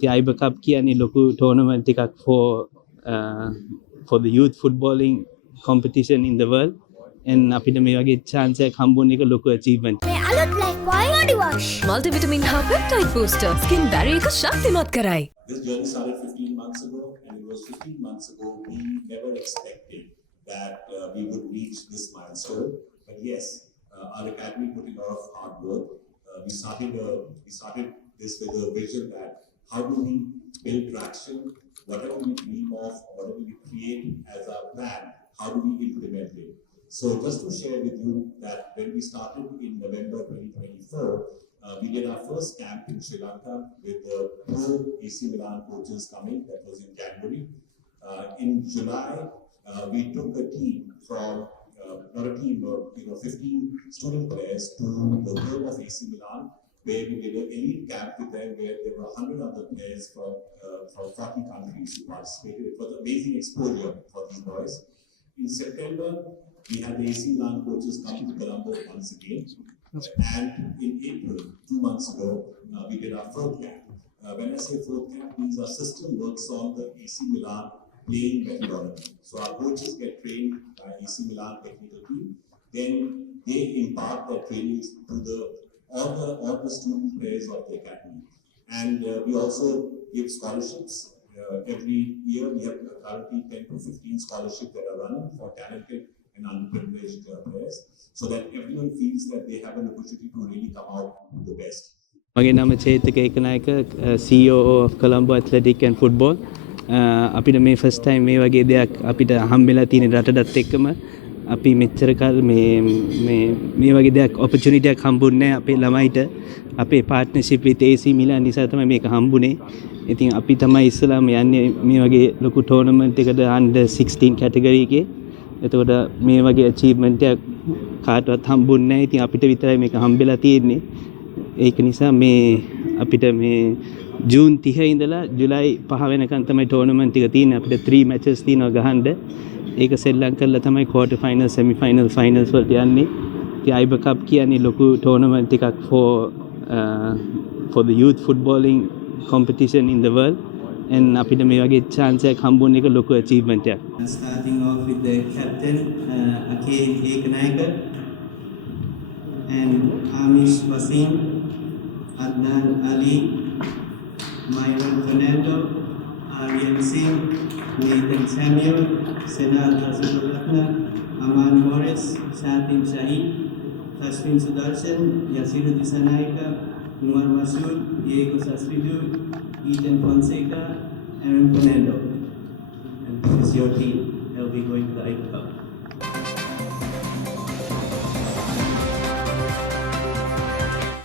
The IBA Cup කියන්නේ ලොකු tournament එකක් for the youth footballing competition in the world. And අපිට මේ වගේ chance එකක් හම්බුන එක ලොකු achievement. මේ අලුත් life body wash. Multivitamin හා peptide booster skin barrier එක ශක්තිමත් කරයි. This journey started 15 months ago, and it was 15 months ago we never expected that we would reach this milestone. But yes, our academy put in a lot of hard work. We started this with a vision that how do we build traction, whatever we dream of, whatever we create as our plan, how do we implement it? So just to share with you that when we started in November 2024, we did our first camp in Sri Lanka with the pro AC Milan coaches coming. That was in January. In July, we took a team from, not a team, but 15 student players to the home of AC Milan, where we did an elite camp with them, where there were 100 other players from 40 countries who participated. It was amazing exposure for these boys. In September, we had the AC Milan coaches come to Colombo once again. And in April, 2 months ago, we did our fourth camp. When I say fourth camp, means our system works on the AC Milan playing methodology. So our coaches get trained by AC Milan technical team. Then they impart their trainings to all the student players of the academy. And we also give scholarships. Every year we have currently 10 to 15 scholarships that are running for talented and underprivileged players, so that everyone feels that they have an opportunity to really come out the best. මගේ නම චේතක Ekanayake, CEO of Colombo Athletic and Football. අපිට මේ first time මේ වගේ දෙයක් අපිට හම්බෙලා තියෙන රටටත් එක්කම අපි මෙච්චර කල් මේ වගේ දෙයක් opportunity එකක් හම්බුන්නේ නැහැ අපේ ළමයිට. අපේ partnership with AC Milan නිසා තමයි මේක හම්බුනේ. ඉතින් අපි තමයි ඉස්සලාම යන්නේ මේ වගේ ලොකු tournament එකකට under 16 category එකේ. එතකොට මේ වගේ achievement එකක් කාටවත් හම්බුන්නේ නැහැ. ඉතින් අපිට විතරයි මේක හම්බෙලා තියෙන්නේ. ඒක නිසා මේ අපිට මේ ජූන් 30 ඉඳලා ජුලයි 5 වෙනකන් තමයි tournament එක තියෙන්නේ. අපිට 3 matches තියෙනවා ගහන්න. ඒක සෙල්ලම් කරලා තමයි quarter final, semi final, finals වලට යන්නේ. ඉතින් IBA Cup කියන්නේ ලොකු tournament එකක් for the youth footballing competition in the world. And අපිට මේ වගේ chance එකක් හම්බුන එක ලොකු achievement එකක්. Starting off with the captain Akhil Eknayaka and Amish Wasim, Adnan Ali, Myron Fernando, Aryan Singh, Nathan Samuel, Senal Rasulullah, Aman Morris, Shatin Shahid, Tashwin Sudarshan, Yasiru Disanayaka, Noor Masood, Diego Sasridu, Ethan Fonseca, Aaron Fernando. And this is your team. They'll be going to the IBA Cup.